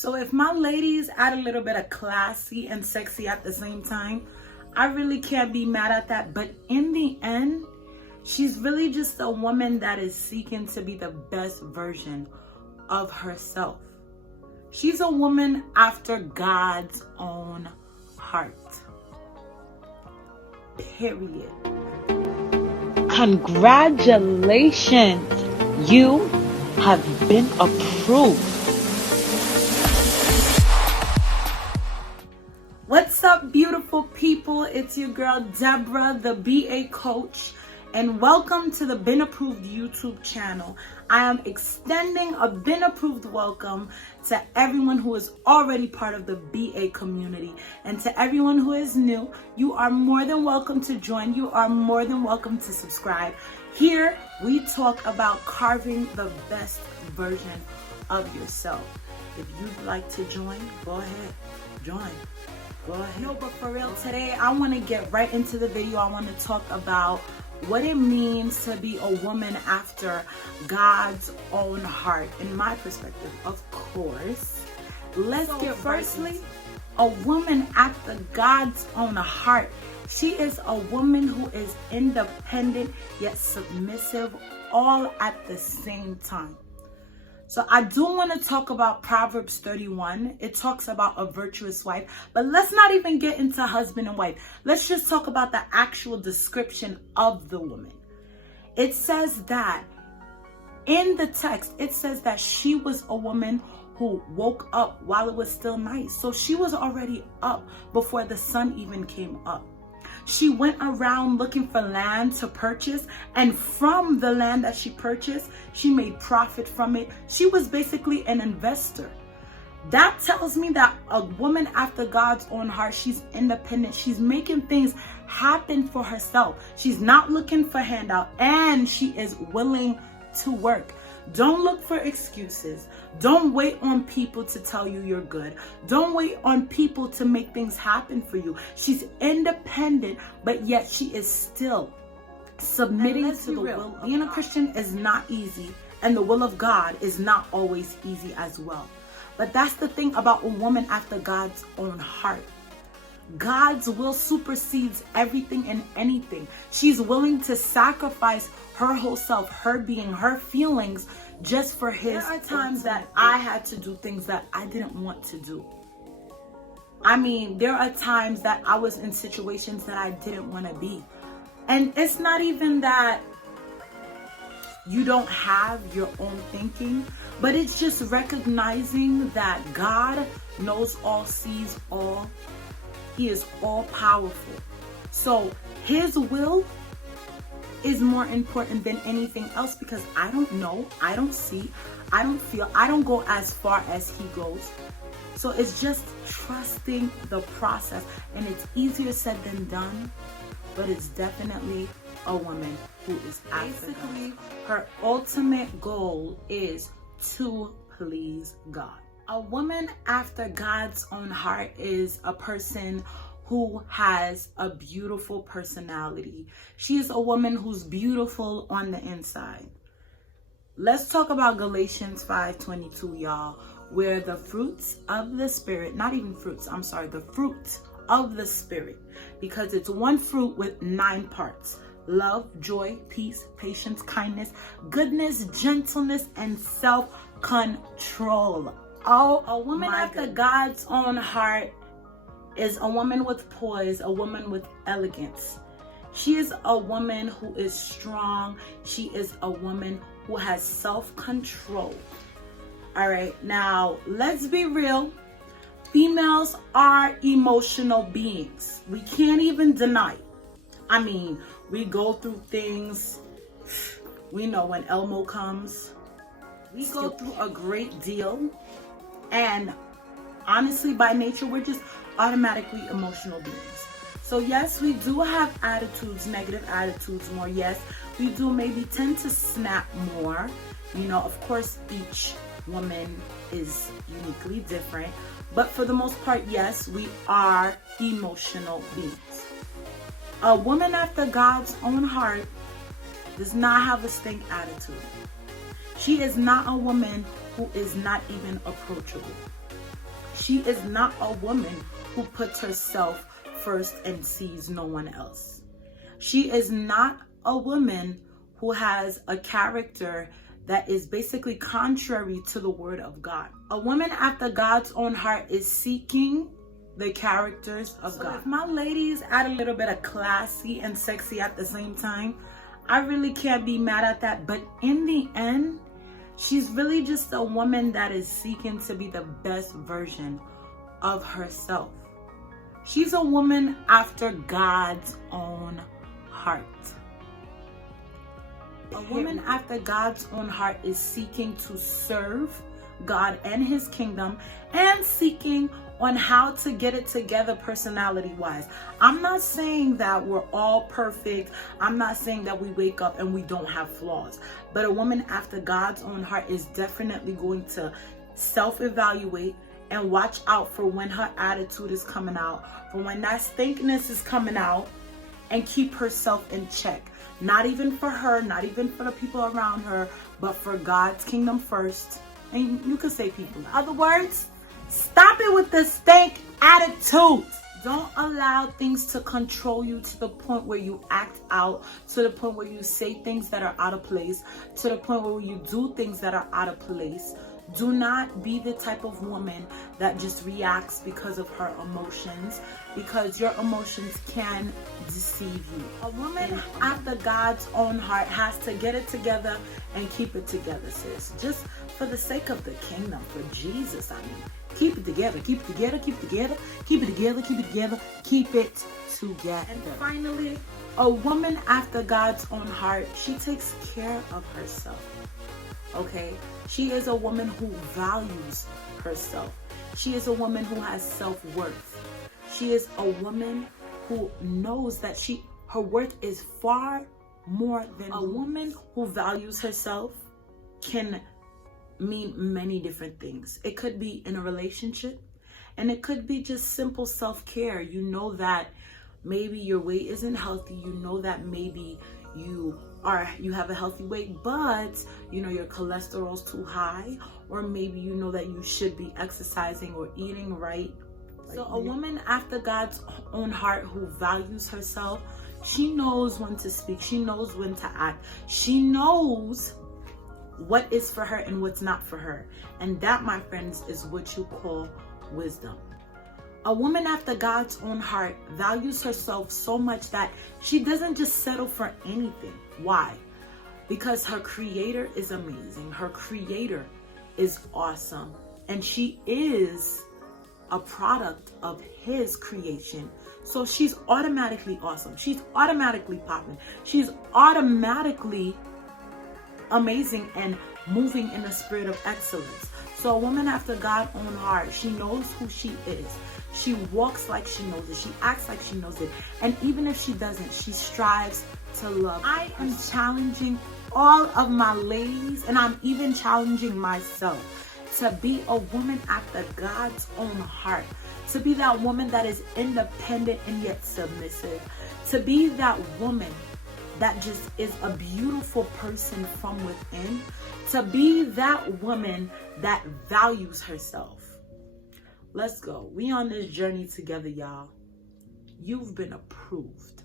So if my ladies add a little bit of classy and sexy at the same time, I really can't be mad at that. But in the end, she's really just a woman that is seeking to be the best version of herself. She's a woman after God's own heart. Period. Congratulations, you have been approved. What's up, beautiful people? It's your girl Deborah, the BA coach, and welcome to the Been Approved YouTube channel. I am extending a Been Approved welcome to everyone who is already part of the BA community, and to everyone who is new, you are more than welcome to join. You are more than welcome to subscribe. Here we talk about carving the best version of yourself. If you'd like to join, go ahead, join. Go ahead. No, but for real, today I want to get right into the video. I want to talk about what it means to be a woman after God's own heart. In my perspective, of course. Let's get firstly, a woman after God's own heart. She is a woman who is independent yet submissive, all at the same time. So I do want to talk about Proverbs 31. It talks about a virtuous wife, but let's not even get into husband and wife. Let's just talk about the actual description of the woman. It says that in the text, it says that she was a woman who woke up while it was still night. So she was already up before the sun even came up. She went around looking for land to purchase, and from the land that she purchased, she made profit from it. She was basically an investor. That tells me that a woman after God's own heart, she's independent. She's making things happen for herself. She's not looking for handout, and she is willing to work. Don't look for excuses. Don't wait on people to tell you you're good. Don't wait on people to make things happen for you. She's independent, but yet she is still submitting to the will. Being a Christian is not easy, and the will of God is not always easy as well. But that's the thing about a woman after God's own heart. God's will supersedes everything and anything. She's willing to sacrifice her whole self, her being, her feelings, just for his. There are times that I had to do things that I didn't want to do. I mean, there are times that I was in situations that I didn't want to be. And it's not even that you don't have your own thinking, but it's just recognizing that God knows all, sees all. He is all powerful. So his will is more important than anything else, because I don't know, I don't see, I don't feel, I don't go as far as he goes. So it's just trusting the process, and it's easier said than done, but it's definitely a woman who is basically, her ultimate goal is to please God. A woman after God's own heart is a person who has a beautiful personality. She is a woman who's beautiful on the inside. Let's talk about Galatians 5:22, y'all, where the fruits of the Spirit, not even fruits, I'm sorry, the fruits of the Spirit, because it's one fruit with 9 parts. Love, joy, peace, patience, kindness, goodness, gentleness, and self-control. Oh, a woman after God's own heart is a woman with poise, a woman with elegance. She is a woman who is strong. She is a woman who has self-control. All right, now let's be real. Females are emotional beings. We can't even deny it. I mean, we go through things. We know when Elmo comes. We go through a great deal. And honestly, by nature, we're just automatically emotional beings. So yes, we do have attitudes, negative attitudes more. Yes, we do maybe tend to snap more. You know, of course, each woman is uniquely different. But for the most part, yes, we are emotional beings. A woman after God's own heart does not have a stink attitude. She is not a woman who is not even approachable. She is not a woman who puts herself first and sees no one else. She is not a woman who has a character that is basically contrary to the word of God. A woman after God's own heart is seeking the characters of God. If my ladies add a little bit of classy and sexy at the same time, I really can't be mad at that. But in the end, she's really just a woman that is seeking to be the best version of herself. She's a woman after God's own heart. A woman after God's own heart is seeking to serve God and his kingdom and seeking on how to get it together personality-wise. I'm not saying that we're all perfect. I'm not saying that we wake up and we don't have flaws. But a woman after God's own heart is definitely going to self-evaluate and watch out for when her attitude is coming out, for when that stinkiness is coming out, and keep herself in check. Not even for her, not even for the people around her, but for God's kingdom first. And you could say people. In other words, stop it with the stank attitude. Don't allow things to control you to the point where you act out, to the point where you say things that are out of place, to the point where you do things that are out of place. Do not be the type of woman that just reacts because of her emotions, because your emotions can deceive you. A woman after God's own heart has to get it together and keep it together, sis. Just for the sake of the kingdom, for Jesus, I mean. Keep it together, keep it together, keep it together, keep it together, keep it together, keep it together. And finally, a woman after God's own heart, she takes care of herself. Okay? She is a woman who values herself. She is a woman who has self-worth. She is a woman who knows that her worth is far more than a woman who values herself can mean many different things. It could be in a relationship, and it could be just simple self-care. You know that maybe your weight isn't healthy. You know that maybe you have a healthy weight, but you know your cholesterol's too high, or maybe you know that you should be exercising or eating right. So a woman after God's own heart who values herself, she knows when to speak, she knows when to act, she knows what is for her and what's not for her. And that, my friends, is what you call wisdom. A woman after God's own heart values herself so much that she doesn't just settle for anything. Why? Because her creator is amazing. Her creator is awesome. And she is a product of his creation. So she's automatically awesome. She's automatically popping. She's automatically amazing and moving in a spirit of excellence. So a woman after God's own heart, she knows who she is. She walks like she knows it. She acts like she knows it. And even if she doesn't, she strives to love. I am challenging all of my ladies, and I'm even challenging myself, to be a woman after God's own heart. To be that woman that is independent and yet submissive. To be that woman that just is a beautiful person from within. To be that woman that values herself. Let's go. We on this journey together, y'all. You've been approved.